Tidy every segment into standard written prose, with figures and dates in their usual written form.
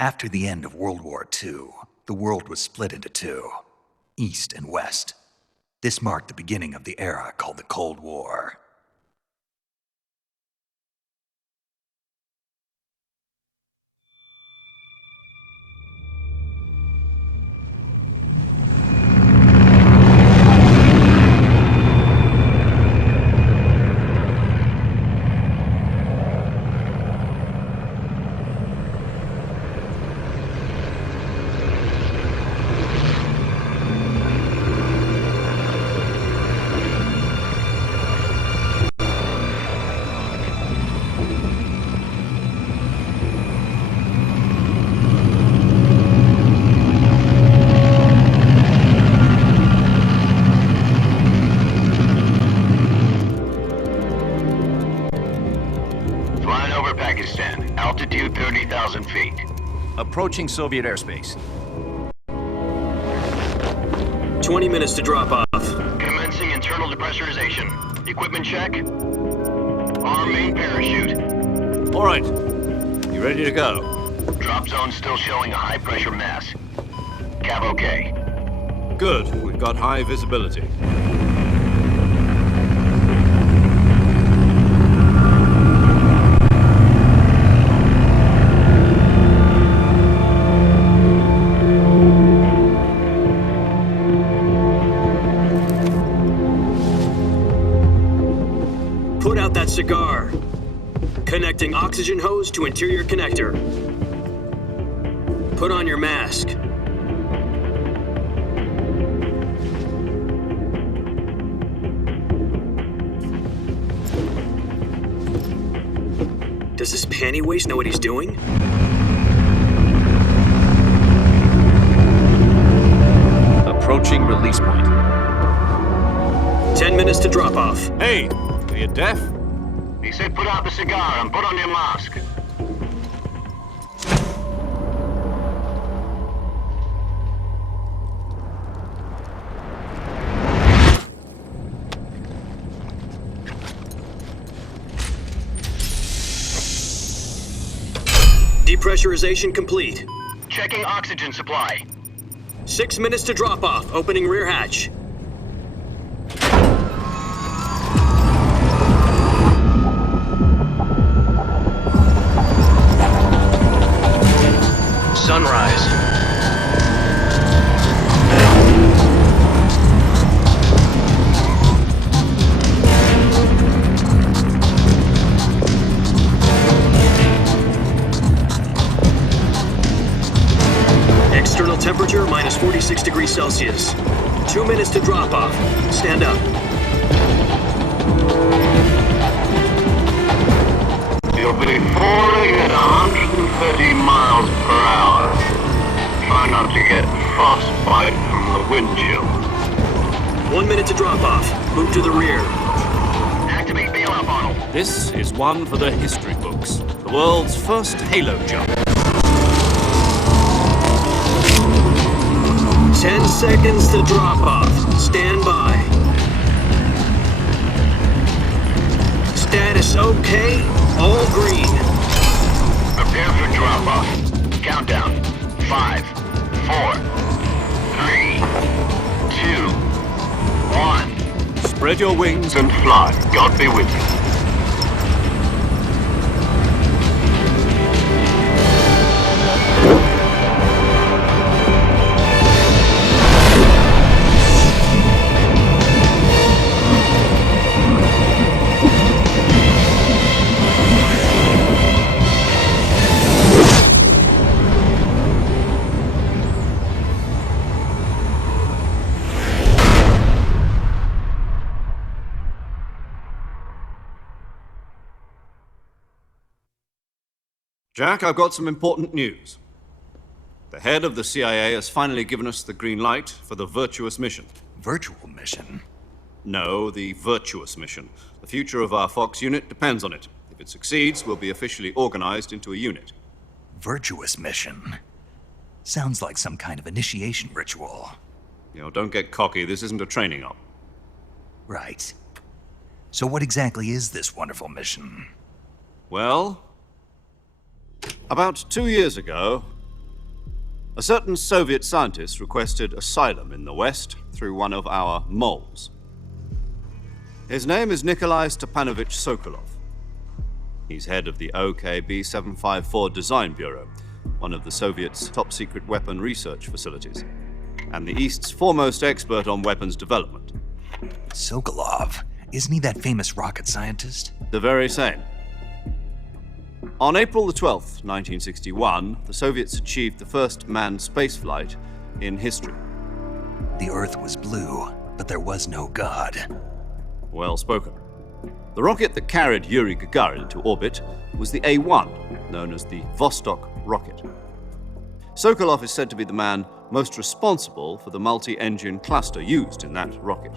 After the end of World War II, the world was split into two, East and West. This marked the beginning of the era called the Cold War. Altitude 30,000 feet. Approaching Soviet airspace. 20 minutes to drop off. Commencing internal depressurization. Equipment check. Arm main parachute. All right. You ready to go? Drop zone still showing a high pressure mass. Cav okay. Good. We've got high visibility. Put out that cigar. Connecting oxygen hose to interior connector. Put on your mask. Does this panty waste know what he's doing? Approaching release point. 10 minutes to drop off. Hey, are you deaf? He said put out the cigar and put on your mask. Depressurization complete. Checking oxygen supply. 6 minutes to drop off. Opening rear hatch. Sunrise. External temperature minus 46 degrees Celsius. 2 minutes to drop off. Stand up. You'll be falling at 130 miles per hour. Try not to get frostbite from the wind chill. 1 minute to drop off. Move to the rear. Activate bailout bottle. This is one for the history books. The world's first halo jump. 10 seconds to drop off. Stand by. Status okay. All green. Prepare for drop-off. Countdown. 5, 4, 3, 2, 1. Spread your wings And fly. God be with you. Jack, I've got some important news. The head of the CIA has finally given us the green light for the Virtuous Mission. Virtual mission? No, the Virtuous Mission. The future of our Fox unit depends on it. If it succeeds, we'll be officially organized into a unit. Virtuous mission? Sounds like some kind of initiation ritual. You know, don't get cocky. This isn't a training op. Right. So what exactly is this wonderful mission? Well, about 2 years ago, A certain Soviet scientist requested asylum in the West through one of our moles. His name is Nikolai Stepanovich Sokolov. He's head of the OKB 754 Design Bureau, one of the Soviets' top-secret weapon research facilities, and the East's foremost expert on weapons development. Sokolov? Isn't he that famous rocket scientist? The very same. On April the 12th, 1961, the Soviets achieved the first manned spaceflight in history. The Earth was blue, but there was no God. Well spoken. The rocket that carried Yuri Gagarin to orbit was the A-1, known as the Vostok rocket. Sokolov is said to be the man most responsible for the multi-engine cluster used in that rocket.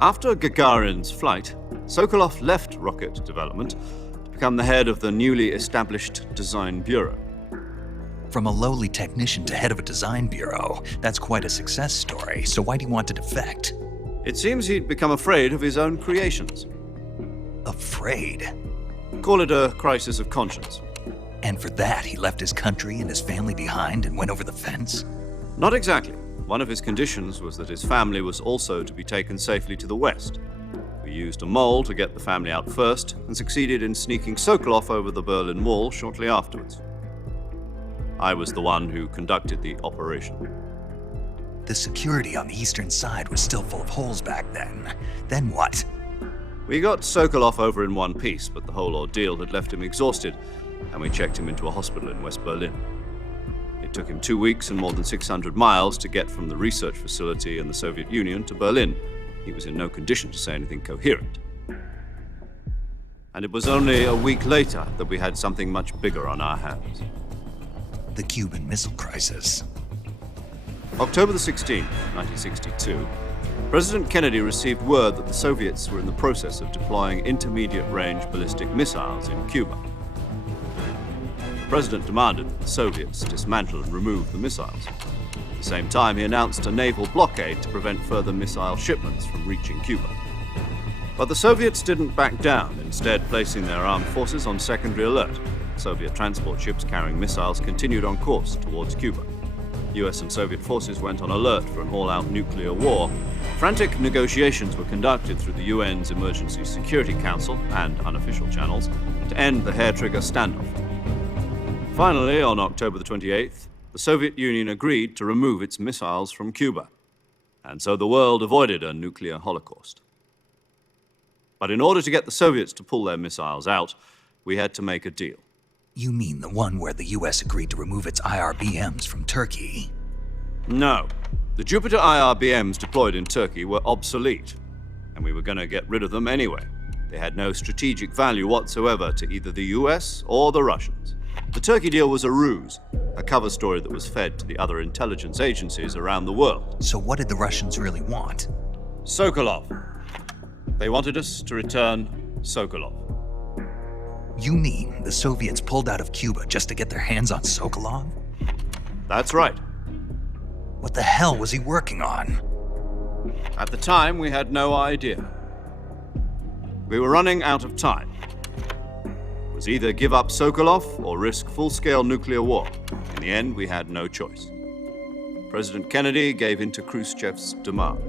After Gagarin's flight, Sokolov left rocket development to become the head of the newly established Design Bureau. From a lowly technician to head of a design bureau, that's quite a success story, so why'd he want to defect? It seems he'd become afraid of his own creations. Afraid? Call it a crisis of conscience. And for that, he left his country and his family behind and went over the fence? Not exactly. One of his conditions was that his family was also to be taken safely to the West. We used a mole to get the family out first and succeeded in sneaking Sokolov over the Berlin Wall shortly afterwards. I was the one who conducted the operation. The security on the eastern side was still full of holes back then. Then what? We got Sokolov over in one piece, but the whole ordeal had left him exhausted, and we checked him into a hospital in West Berlin. It took him 2 weeks and more than 600 miles to get from the research facility in the Soviet Union to Berlin. He was in no condition to say anything coherent. And it was only a week later that we had something much bigger on our hands. The Cuban Missile Crisis. October the 16th, 1962, President Kennedy received word that the Soviets were in the process of deploying intermediate-range ballistic missiles in Cuba. The President demanded that the Soviets dismantle and remove the missiles. At the same time, he announced a naval blockade to prevent further missile shipments from reaching Cuba. But the Soviets didn't back down, instead placing their armed forces on secondary alert. Soviet transport ships carrying missiles continued on course towards Cuba. US and Soviet forces went on alert for an all-out nuclear war. Frantic negotiations were conducted through the UN's Emergency Security Council and unofficial channels to end the hair-trigger standoff. Finally, on October the 28th, the Soviet Union agreed to remove its missiles from Cuba. And so the world avoided a nuclear holocaust. But in order to get the Soviets to pull their missiles out, we had to make a deal. You mean the one where the US agreed to remove its IRBMs from Turkey? No. The Jupiter IRBMs deployed in Turkey were obsolete, and we were going to get rid of them anyway. They had no strategic value whatsoever to either the US or the Russians. The Turkey deal was a ruse, a cover story that was fed to the other intelligence agencies around the world. So what did the Russians really want? Sokolov. They wanted us to return Sokolov. You mean the Soviets pulled out of Cuba just to get their hands on Sokolov? That's right. What the hell was he working on? At the time, we had no idea. We were running out of time. It was either give up Sokolov or risk full-scale nuclear war. In the end, we had no choice. President Kennedy gave in to Khrushchev's demand.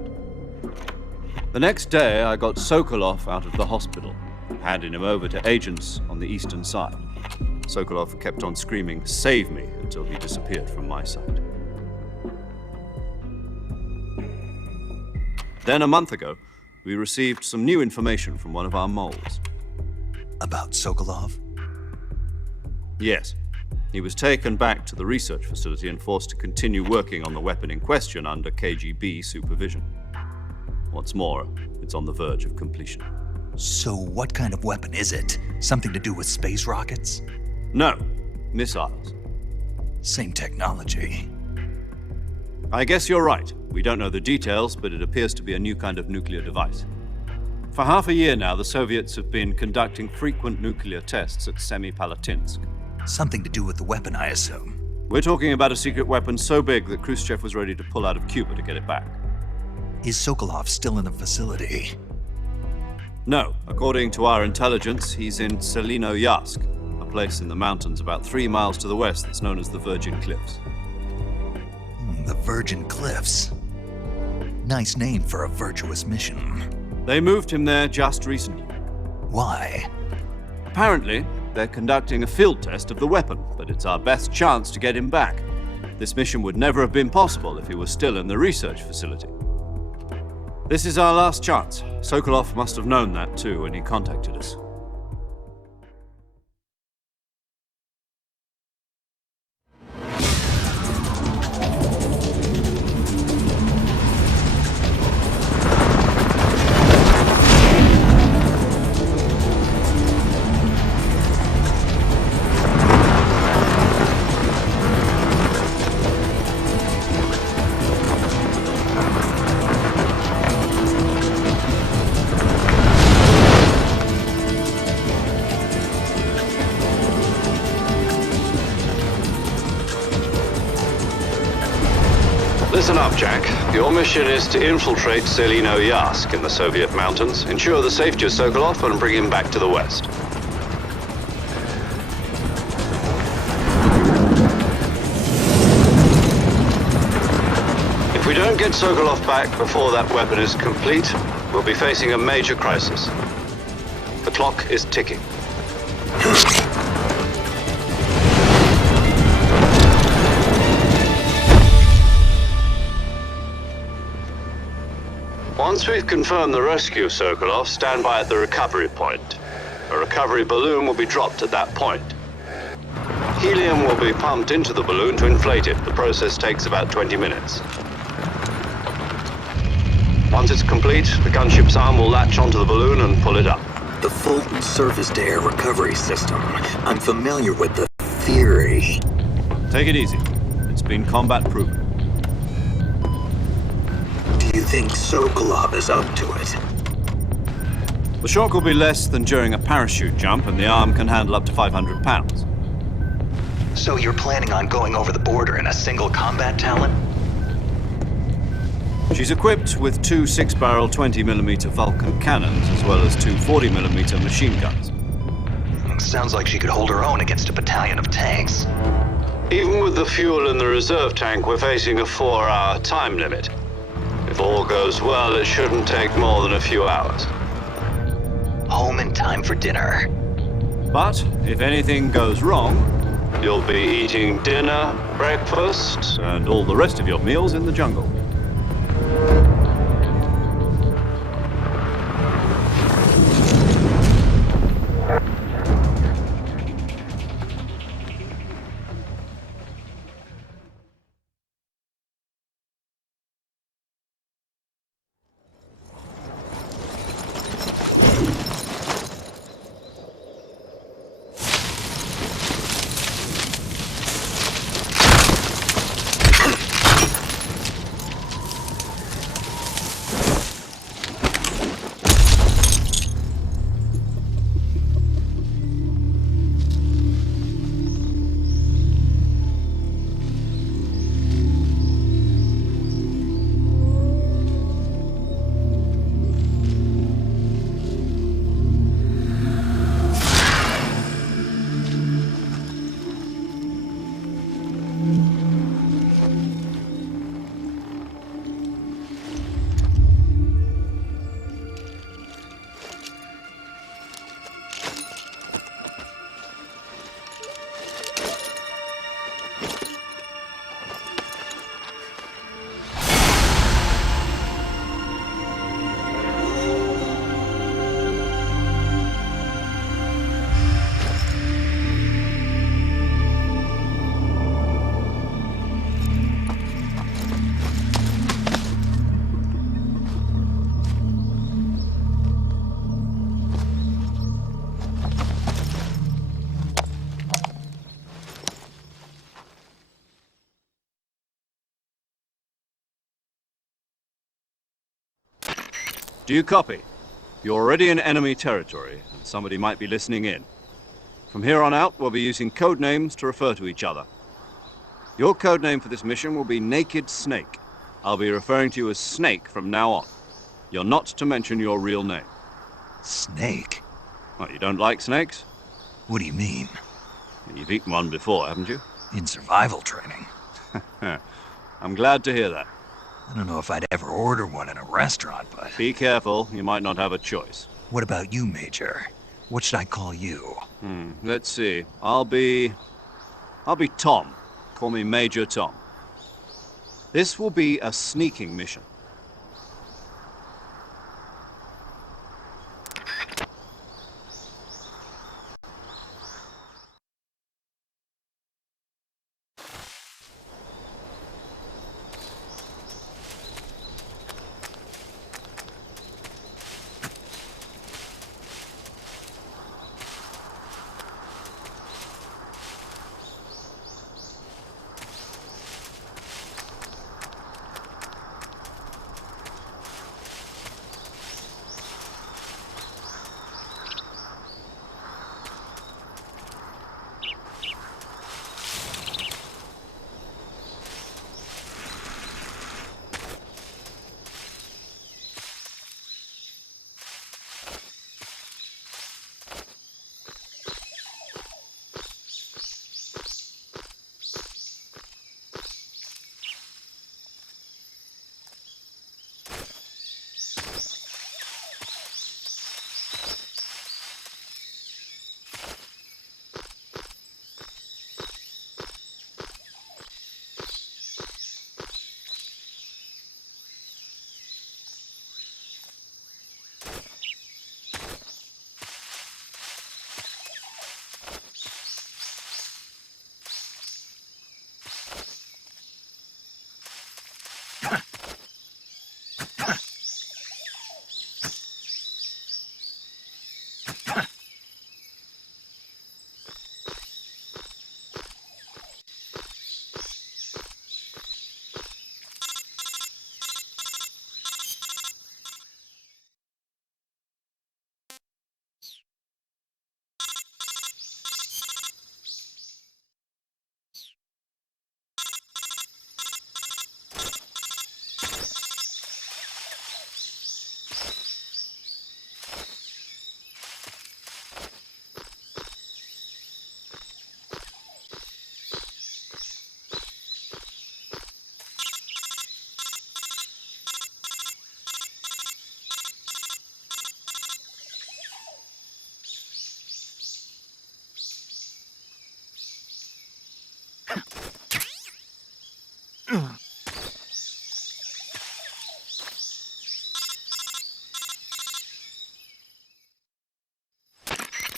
The next day, I got Sokolov out of the hospital, handing him over to agents on the eastern side. Sokolov kept on screaming, "Save me," until he disappeared from my sight. Then a month ago, we received some new information from one of our moles. About Sokolov? Yes. He was taken back to the research facility and forced to continue working on the weapon in question under KGB supervision. What's more, it's on the verge of completion. So what kind of weapon is it? Something to do with space rockets? No, missiles. Same technology. I guess you're right. We don't know the details, but it appears to be a new kind of nuclear device. For half a year now, the Soviets have been conducting frequent nuclear tests at Semipalatinsk. Something to do with the weapon, I assume. We're talking about a secret weapon so big that Khrushchev was ready to pull out of Cuba to get it back. Is Sokolov still in the facility? No. According to our intelligence, he's in Selinoyarsk, a place in the mountains about 3 miles to the west that's known as the Virgin Cliffs. The Virgin Cliffs. Nice name for a virtuous mission. They moved him there just recently. Why? Apparently, they're conducting a field test of the weapon, but it's our best chance to get him back. This mission would never have been possible if he was still in the research facility. This is our last chance. Sokolov must have known that too when he contacted us. Listen up, Jack. Your mission is to infiltrate Selino Yask in the Soviet mountains, ensure the safety of Sokolov, and bring him back to the West. If we don't get Sokolov back before that weapon is complete, we'll be facing a major crisis. The clock is ticking. Once we've confirmed the rescue of Sokolov, stand by at the recovery point. A recovery balloon will be dropped at that point. Helium will be pumped into the balloon to inflate it. The process takes about 20 minutes. Once it's complete, the gunship's arm will latch onto the balloon and pull it up. The Fulton surface-to-air recovery system. I'm familiar with the theory. Take it easy. It's been combat proven. Do you think Sokolov is up to it? The shock will be less than during a parachute jump, and the arm can handle up to 500 pounds. So you're planning on going over the border in a single combat talent? She's equipped with 2 6-barrel 20mm Vulcan cannons, as well as 2 40mm machine guns. Sounds like she could hold her own against a battalion of tanks. Even with the fuel in the reserve tank, we're facing a 4-hour time limit. If all goes well, it shouldn't take more than a few hours. Home in time for dinner. But if anything goes wrong, You'll be eating dinner, breakfast, and all the rest of your meals in the jungle. Do you copy? You're already in enemy territory, and somebody might be listening in. From here on out, we'll be using code names to refer to each other. Your code name for this mission will be Naked Snake. I'll be referring to you as Snake from now on. You're not to mention your real name. Snake? What, you don't like snakes? What do you mean? You've eaten one before, haven't you? In survival training. I'm glad to hear that. I don't know if I'd ever order one in a restaurant, but... Be careful, you might not have a choice. What about you, Major? What should I call you? Let's see. I'll be Tom. Call me Major Tom. This will be a sneaking mission.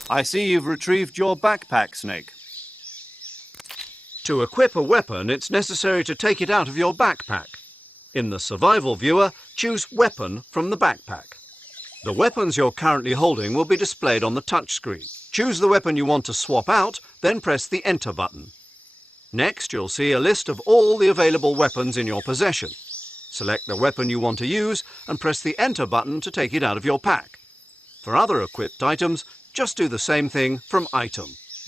I see you've retrieved your backpack, Snake. To equip a weapon, it's necessary to take it out of your backpack. In the survival viewer, choose Weapon from the backpack. The weapons you're currently holding will be displayed on the touchscreen. Choose the weapon you want to swap out, then press the Enter button. Next, you'll see a list of all the available weapons in your possession. Select the weapon you want to use and press the Enter button to take it out of your pack. For other equipped items, just do the same thing from Item.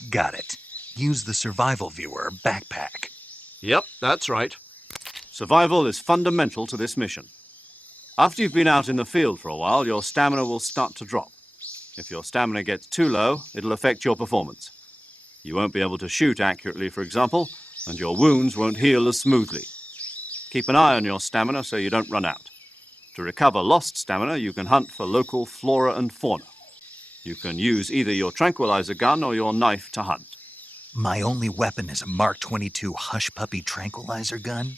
Got it. Use the survival viewer backpack. Yep, that's right. Survival is fundamental to this mission. After you've been out in the field for a while, your stamina will start to drop. If your stamina gets too low, it'll affect your performance. You won't be able to shoot accurately, for example, and your wounds won't heal as smoothly. Keep an eye on your stamina so you don't run out. To recover lost stamina, you can hunt for local flora and fauna. You can use either your tranquilizer gun or your knife to hunt. My only weapon is a Mark 22 Hush Puppy tranquilizer gun?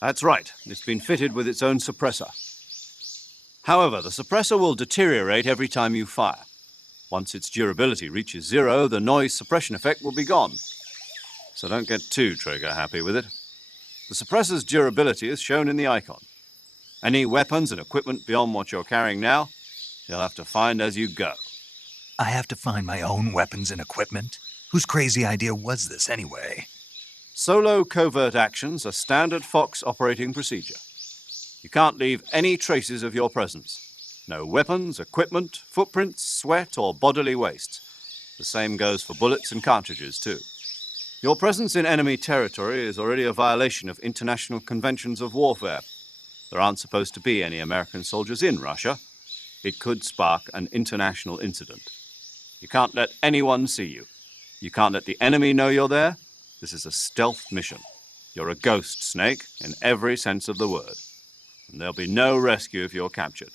That's right. It's been fitted with its own suppressor. However, the suppressor will deteriorate every time you fire. Once its durability reaches 0, the noise suppression effect will be gone. So don't get too trigger-happy with it. The suppressor's durability is shown in the icon. Any weapons and equipment beyond what you're carrying now, you'll have to find as you go. I have to find my own weapons and equipment? Whose crazy idea was this, anyway? Solo covert actions are standard Fox operating procedure. You can't leave any traces of your presence. No weapons, equipment, footprints, sweat, or bodily waste. The same goes for bullets and cartridges, too. Your presence in enemy territory is already a violation of international conventions of warfare. There aren't supposed to be any American soldiers in Russia. It could spark an international incident. You can't let anyone see you. You can't let the enemy know you're there. This is a stealth mission. You're a ghost, Snake, in every sense of the word. And there'll be no rescue if you're captured.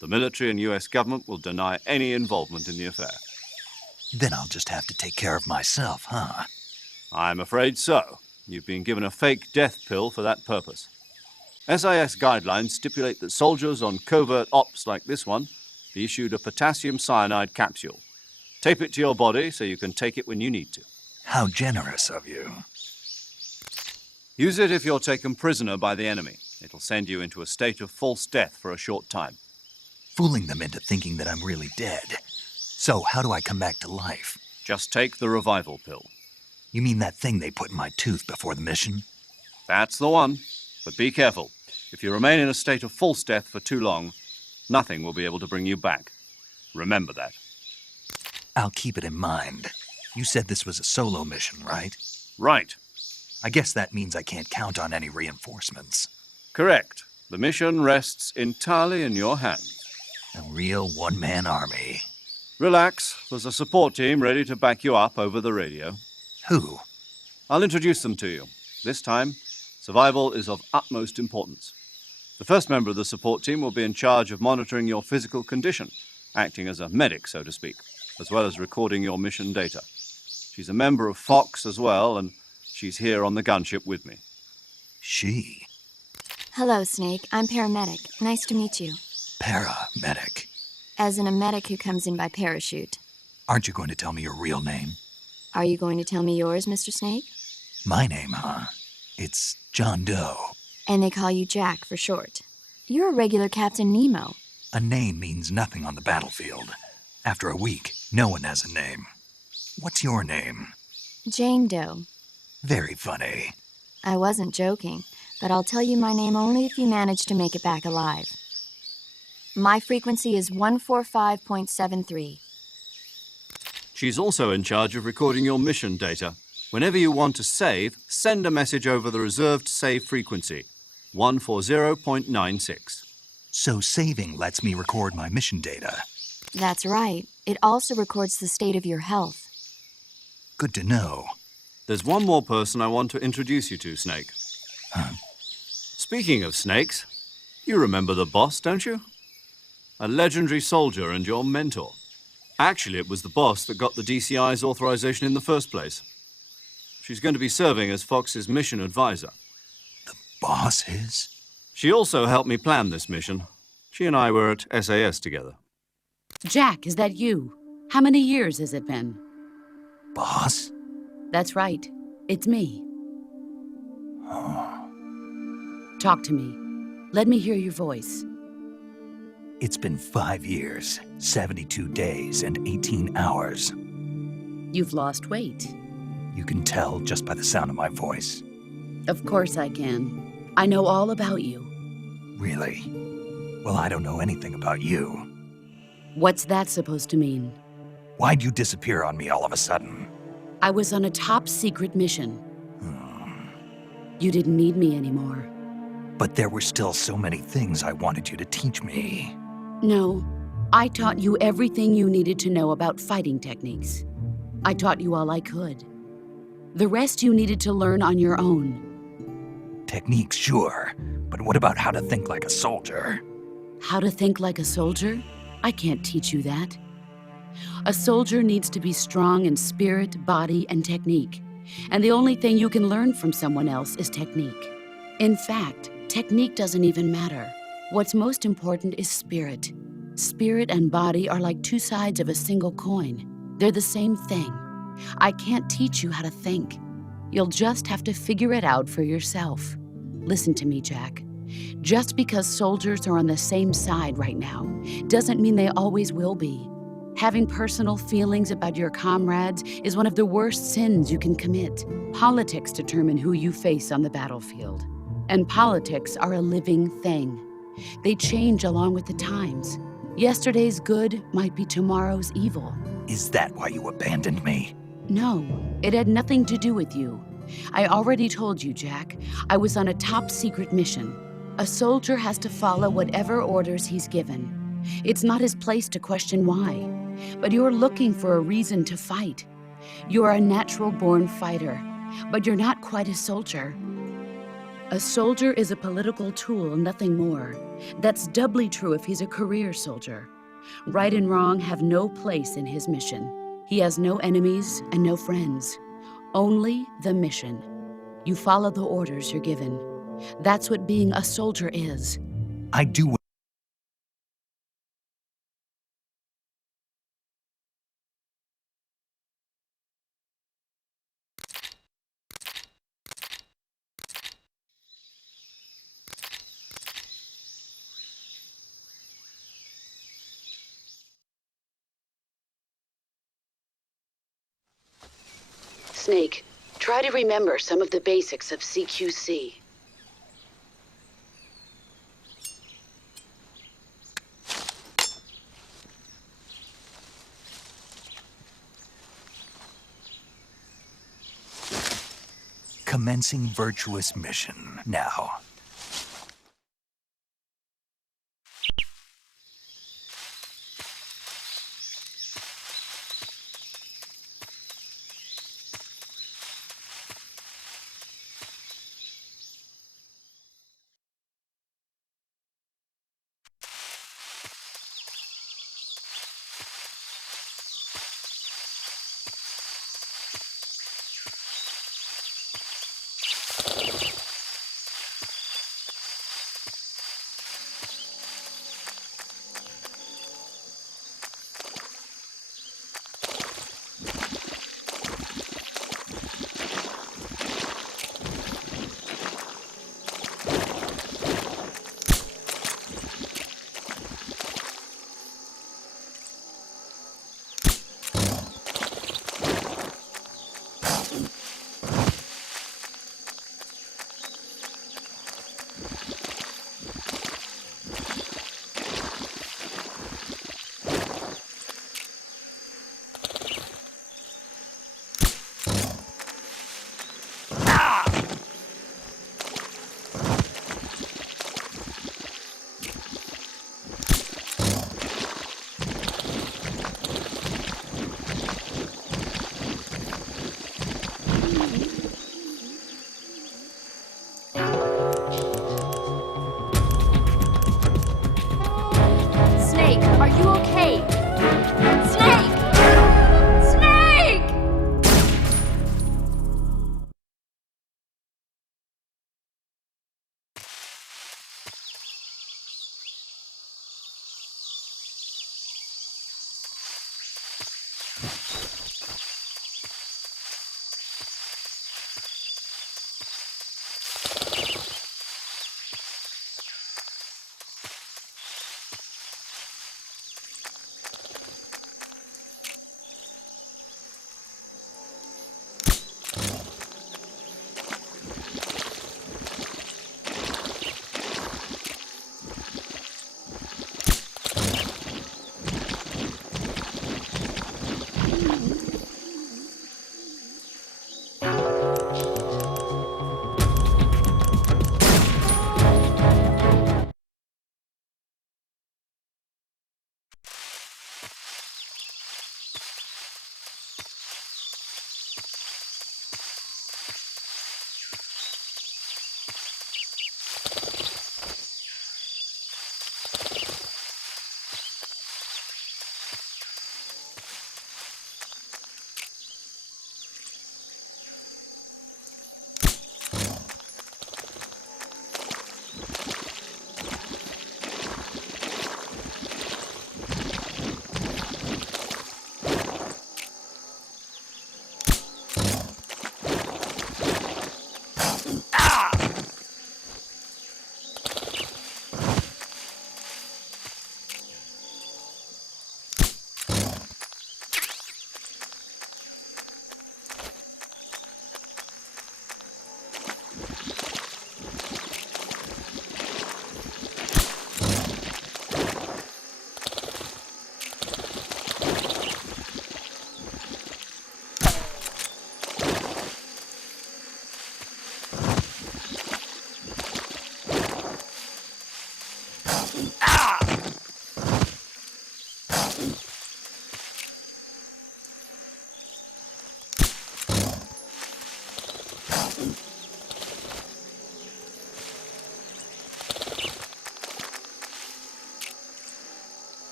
The military and US government will deny any involvement in the affair. Then I'll just have to take care of myself, huh? I'm afraid so. You've been given a fake death pill for that purpose. SIS guidelines stipulate that soldiers on covert ops like this one be issued a potassium cyanide capsule. Tape it to your body so you can take it when you need to. How generous of you. Use it if you're taken prisoner by the enemy. It'll send you into a state of false death for a short time. Fooling them into thinking that I'm really dead. So, how do I come back to life? Just take the revival pill. You mean that thing they put in my tooth before the mission? That's the one. But be careful. If you remain in a state of false death for too long, nothing will be able to bring you back. Remember that. I'll keep it in mind. You said this was a solo mission, right? Right. I guess that means I can't count on any reinforcements. Correct. The mission rests entirely in your hands. A real one-man army. Relax. There's a support team ready to back you up over the radio. Who? I'll introduce them to you. This time, survival is of utmost importance. The first member of the support team will be in charge of monitoring your physical condition, acting as a medic, so to speak, as well as recording your mission data. She's a member of Fox as well, and she's here on the gunship with me. She? Hello, Snake. I'm paramedic. Nice to meet you. Paramedic. As in a medic who comes in by parachute. Aren't you going to tell me your real name? Are you going to tell me yours, Mr. Snake? My name, huh? It's John Doe. And they call you Jack for short. You're a regular Captain Nemo. A name means nothing on the battlefield. After a week, no one has a name. What's your name? Jane Doe. Very funny. I wasn't joking, but I'll tell you my name only if you manage to make it back alive. My frequency is 145.73. She's also in charge of recording your mission data. Whenever you want to save, send a message over the reserved save frequency, 140.96. So saving lets me record my mission data. That's right. It also records the state of your health. Good to know. There's one more person I want to introduce you to, Snake. Huh? Speaking of snakes, you remember the boss, don't you? A legendary soldier and your mentor. Actually, it was the boss that got the DCI's authorization in the first place. She's going to be serving as Fox's mission advisor. The boss is? She also helped me plan this mission. She and I were at SAS together. Jack, is that you? How many years has it been? Boss? That's right. It's me. Talk to me. Let me hear your voice. It's been 5 years, 72 days, and 18 hours. You've lost weight. You can tell just by the sound of my voice. Of course I can. I know all about you. Really? Well, I don't know anything about you. What's that supposed to mean? Why'd you disappear on me all of a sudden? I was on a top-secret mission. You didn't need me anymore. But there were still so many things I wanted you to teach me. No, I taught you everything you needed to know about fighting techniques. I taught you all I could. The rest you needed to learn on your own. Techniques, sure. But what about how to think like a soldier? How to think like a soldier? I can't teach you that. A soldier needs to be strong in spirit, body, and technique. And the only thing you can learn from someone else is technique. In fact, technique doesn't even matter. What's most important is spirit. Spirit and body are like two sides of a single coin. They're the same thing. I can't teach you how to think. You'll just have to figure it out for yourself. Listen to me, Jack. Just because soldiers are on the same side right now doesn't mean they always will be. Having personal feelings about your comrades is one of the worst sins you can commit. Politics determine who you face on the battlefield. And politics are a living thing. They change along with the times. Yesterday's good might be tomorrow's evil. Is that why you abandoned me? No, it had nothing to do with you. I already told you, Jack. I was on a top-secret mission. A soldier has to follow whatever orders he's given. It's not his place to question why. But you're looking for a reason to fight. You are a natural-born fighter, but you're not quite a soldier. A soldier is a political tool, nothing more. That's doubly true if he's a career soldier. Right and wrong have no place in his mission. He has no enemies and no friends. Only the mission. You follow the orders you're given. That's what being a soldier is. I do. Snake, try to remember some of the basics of CQC. Commencing Virtuous Mission now. Snake, are you okay? Snake! Snake!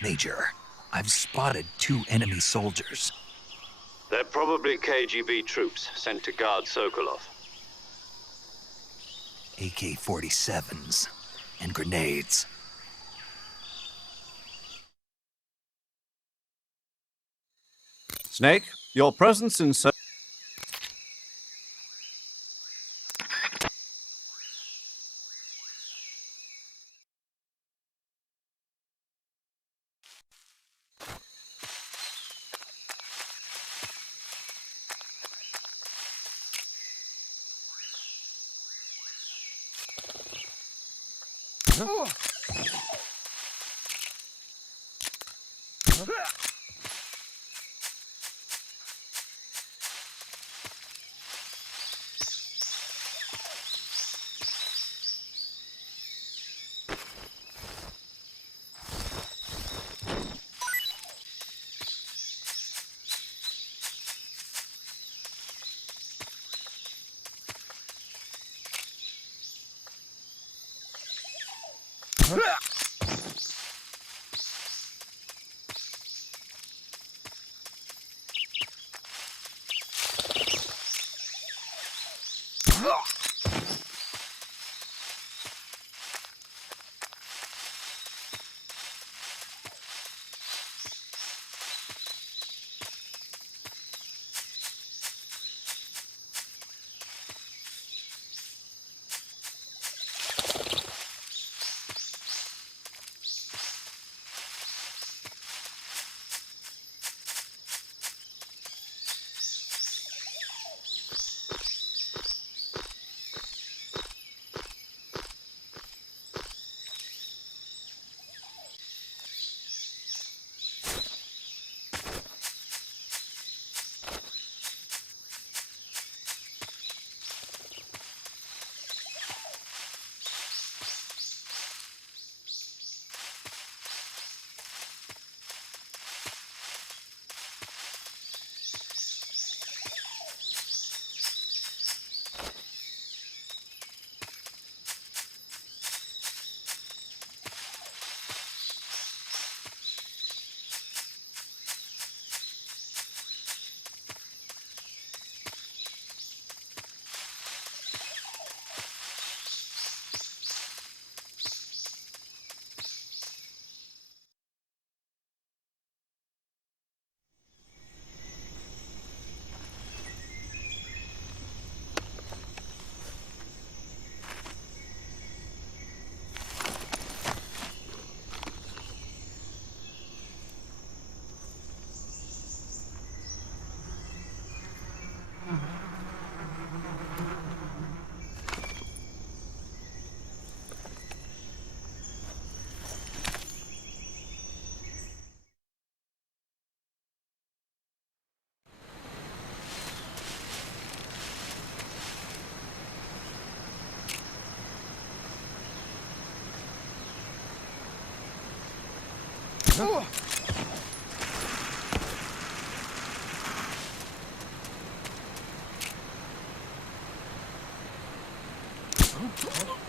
Major, I've spotted 2 enemy soldiers. They're probably KGB troops sent to guard Sokolov. AK-47s and grenades. Snake, your presence in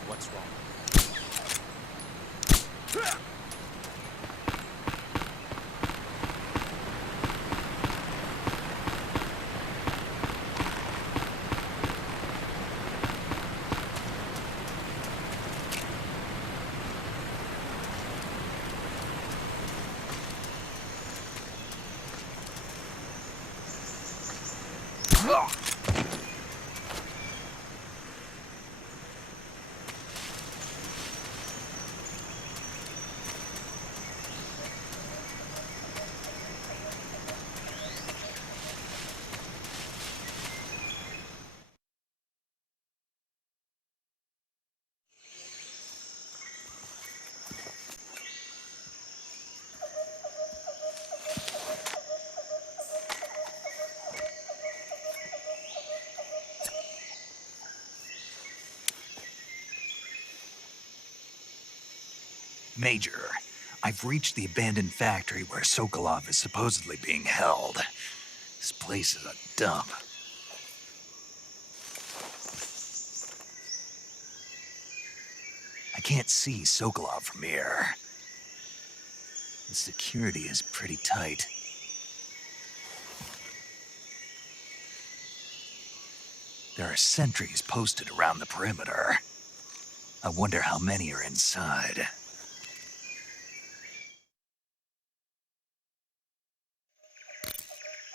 What's wrong? Major, I've reached the abandoned factory where Sokolov is supposedly being held. This place is a dump. I can't see Sokolov from here. The security is pretty tight. There are sentries posted around the perimeter. I wonder how many are inside.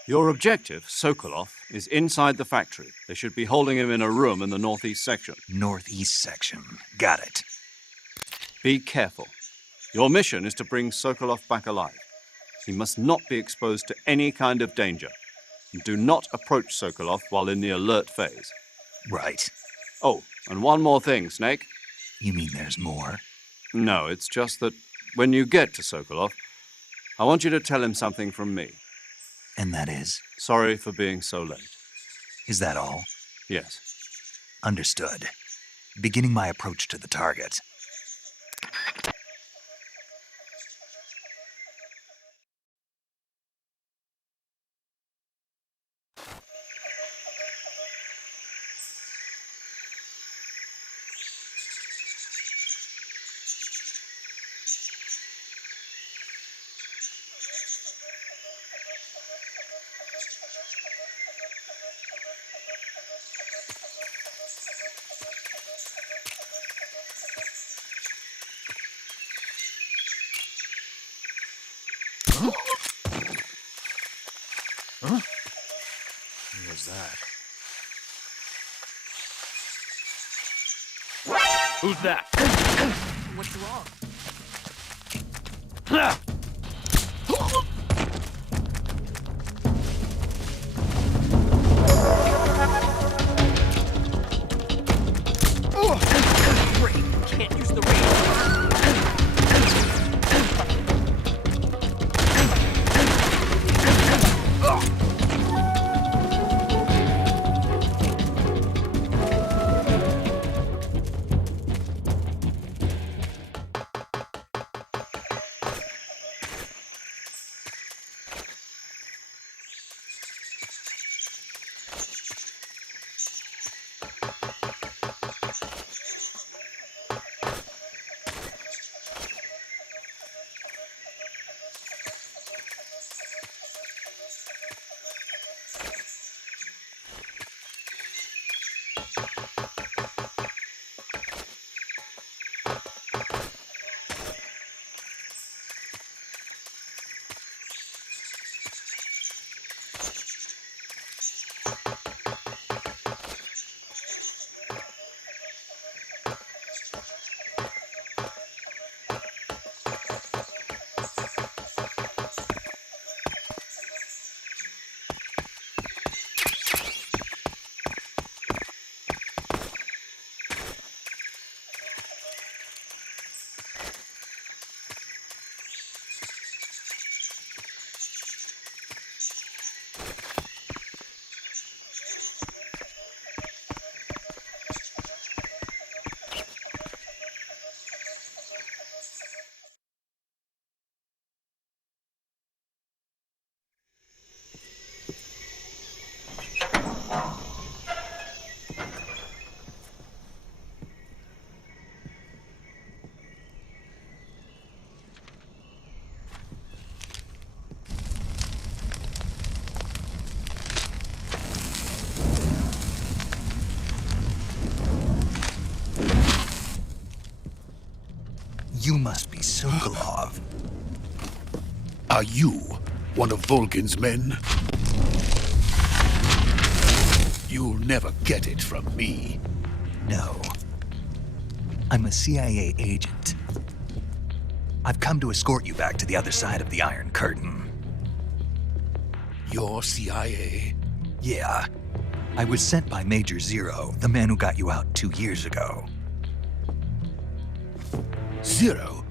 Your objective, Sokolov, is inside the factory. They should be holding him in a room in the northeast section. Northeast section. Got it. Be careful. Your mission is to bring Sokolov back alive. He must not be exposed to any kind of danger. And do not approach Sokolov while in the alert phase. Right. Oh, and one more thing, Snake. You mean there's more? No, it's just that when you get to Sokolov, I want you to tell him something from me. And that is? Sorry for being so late. Is that all? Yes. Understood. Beginning my approach to the target. Huh? What was that? Who's that? What's wrong? Great. Can't use the range. You must be Sokolov. Are you one of Volgin's men? You'll never get it from me. No. I'm a CIA agent. I've come to escort you back to the other side of the Iron Curtain. You're CIA? Yeah. I was sent by Major Zero, the man who got you out 2 years ago. Zero?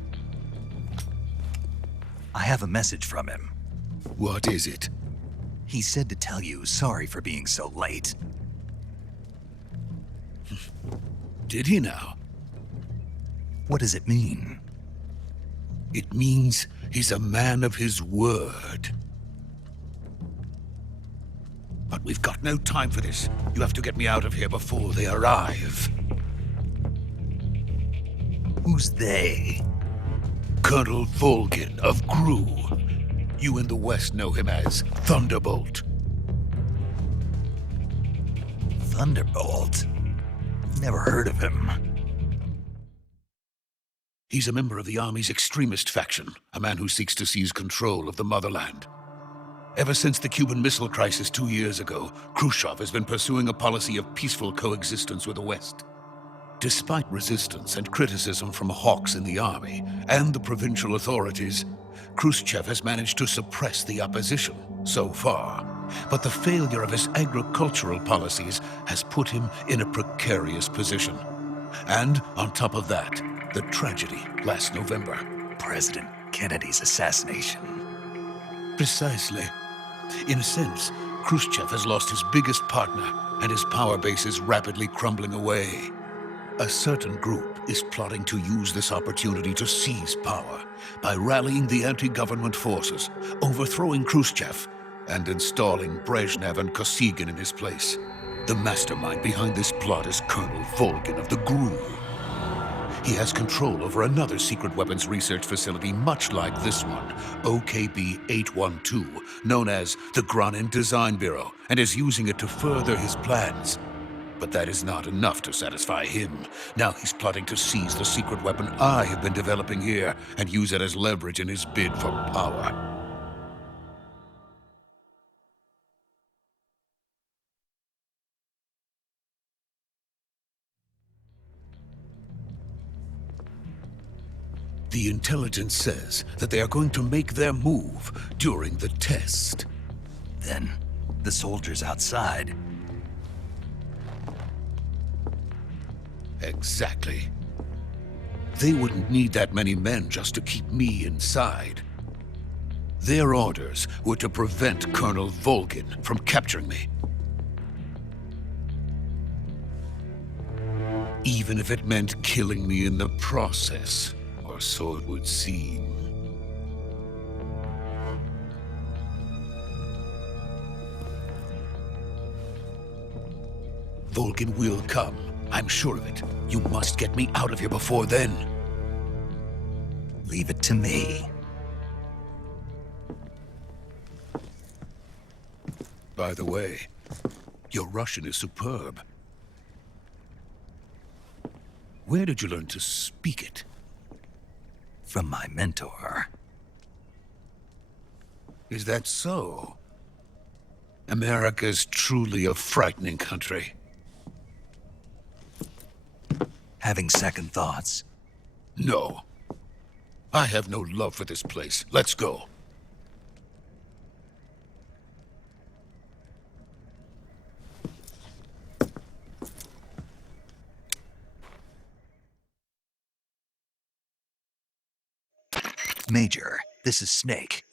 I have a message from him. What is it? He said to tell you sorry for being so late. Did he now? What does it mean? It means he's a man of his word. But we've got no time for this. You have to get me out of here before they arrive. Who's they? Colonel Volgin of GRU. You in the West know him as Thunderbolt. Thunderbolt? Never heard of him. He's a member of the Army's extremist faction, a man who seeks to seize control of the motherland. Ever since the Cuban Missile Crisis 2 years ago, Khrushchev has been pursuing a policy of peaceful coexistence with the West. Despite resistance and criticism from hawks in the army and the provincial authorities, Khrushchev has managed to suppress the opposition so far. But the failure of his agricultural policies has put him in a precarious position. And on top of that, the tragedy last November. President Kennedy's assassination. Precisely. In a sense, Khrushchev has lost his biggest partner, and his power base is rapidly crumbling away. A certain group is plotting to use this opportunity to seize power by rallying the anti-government forces, overthrowing Khrushchev, and installing Brezhnev and Kosygin in his place. The mastermind behind this plot is Colonel Volgin of the GRU. He has control over another secret weapons research facility much like this one, OKB-812, known as the Granin Design Bureau, and is using it to further his plans. But that is not enough to satisfy him. Now he's plotting to seize the secret weapon I have been developing here and use it as leverage in his bid for power. The intelligence says that they are going to make their move during the test. Then, the soldiers outside. Exactly. They wouldn't need that many men just to keep me inside. Their orders were to prevent Colonel Volgin from capturing me. Even if it meant killing me in the process. Or so it would seem. Volgin will come. I'm sure of it. You must get me out of here before then. Leave it to me. By the way, your Russian is superb. Where did you learn to speak it? From my mentor. Is that so? America's truly a frightening country. Having second thoughts? No. I have no love for this place. Let's go. Major, this is Snake.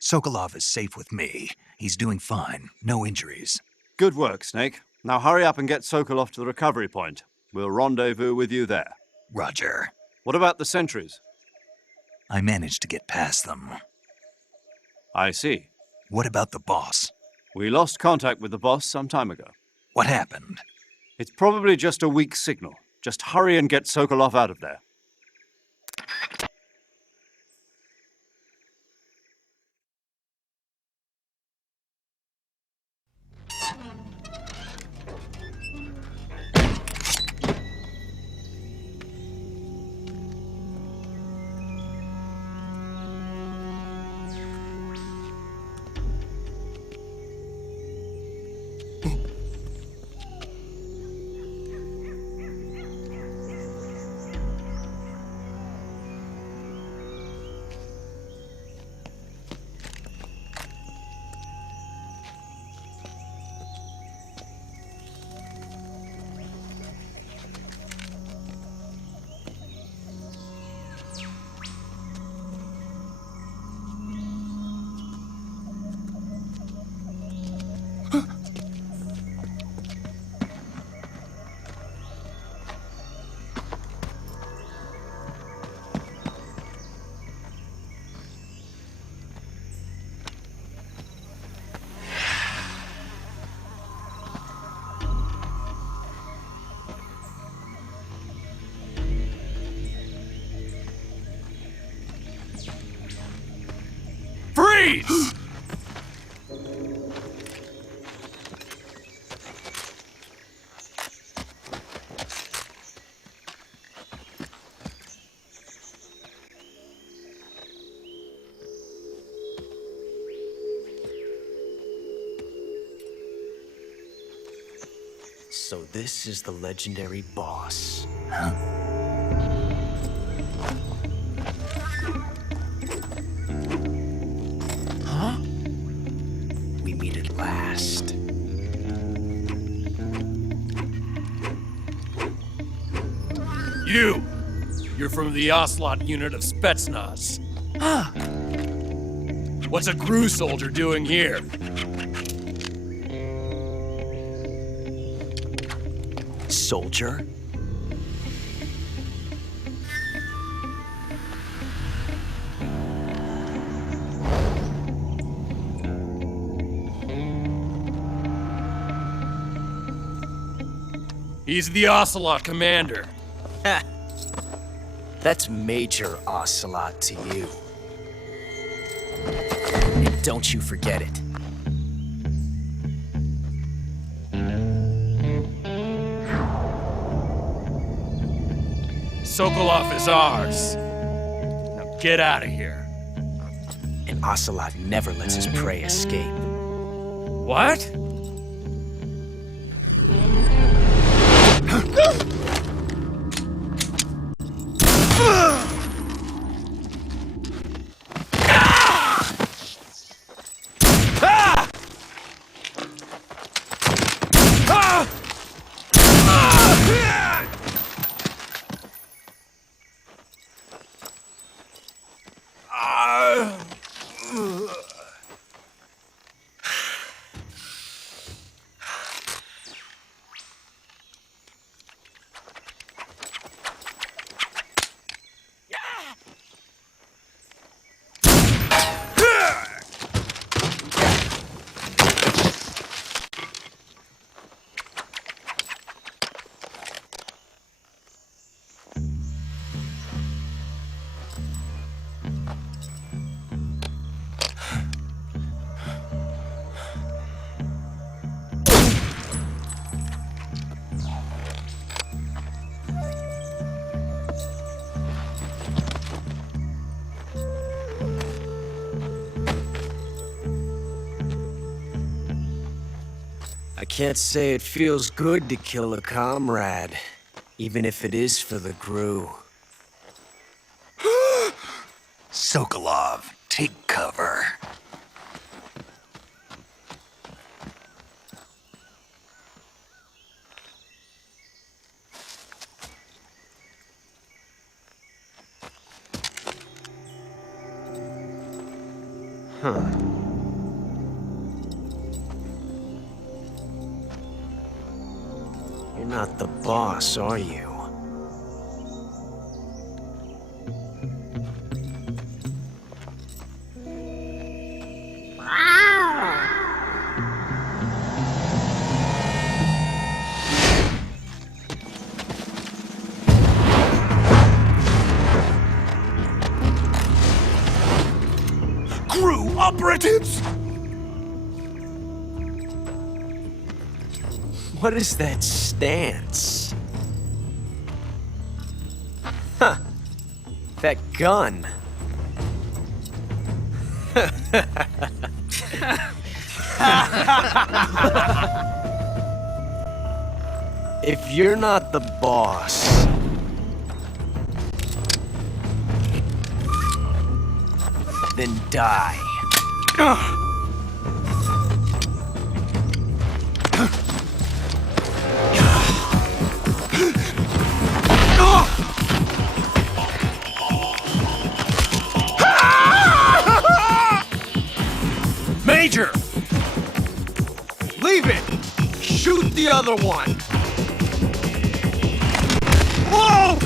Sokolov is safe with me. He's doing fine. No injuries. Good work, Snake. Now hurry up and get Sokolov to the recovery point. We'll rendezvous with you there. Roger. What about the sentries? I managed to get past them. I see. What about the boss? We lost contact with the boss some time ago. What happened? It's probably just a weak signal. Just hurry and get Sokolov out of there. Freeze! So this is the legendary boss. Huh? We meet at last. You're from the Ocelot unit of Spetsnaz. What's a GRU soldier doing here? Soldier? He's the Ocelot commander. Ha! That's Major Ocelot to you. And don't you forget it. Sokolov is ours. Now get out of here. And Ocelot never lets his prey escape. What? I can't say it feels good to kill a comrade, even if it is for the GRU. Sokolov, take cover. Huh. You're not the boss, are you? GRU operatives! What is that stance? Huh. That gun. If you're not the boss, then die. Major! Leave it! Shoot the other one! Whoa!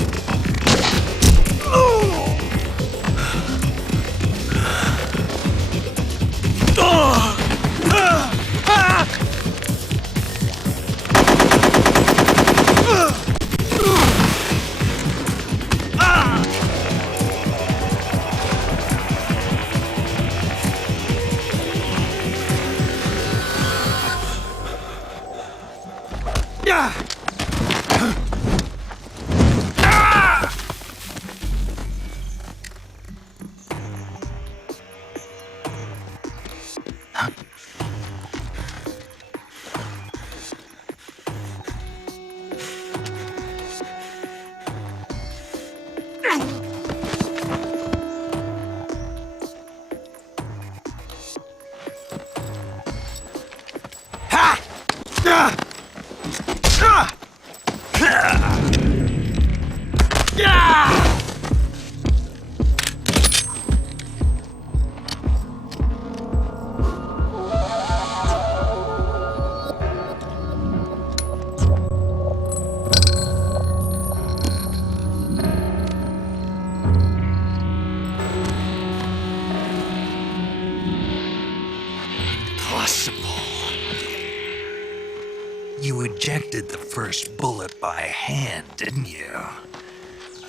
You ejected the first bullet by hand, didn't you?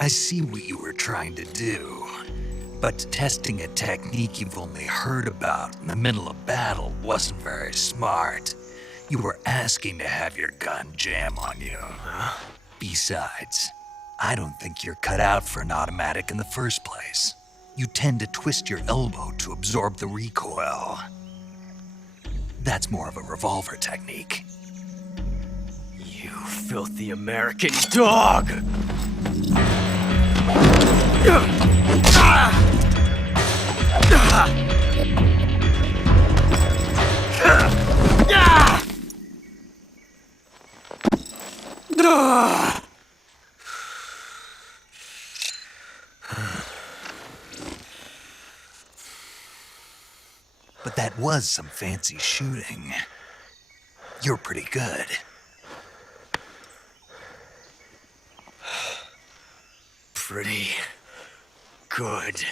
I see what you were trying to do. But testing a technique you've only heard about in the middle of battle wasn't very smart. You were asking to have your gun jam on you. Besides, I don't think you're cut out for an automatic in the first place. You tend to twist your elbow to absorb the recoil. That's more of a revolver technique. You filthy American dog! But that was some fancy shooting. You're pretty good. Pretty good.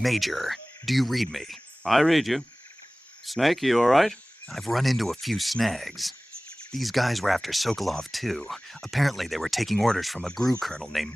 Major, do you read me? I read you. Snake, you all right? I've run into a few snags. These guys were after Sokolov too. Apparently they were taking orders from a GRU colonel named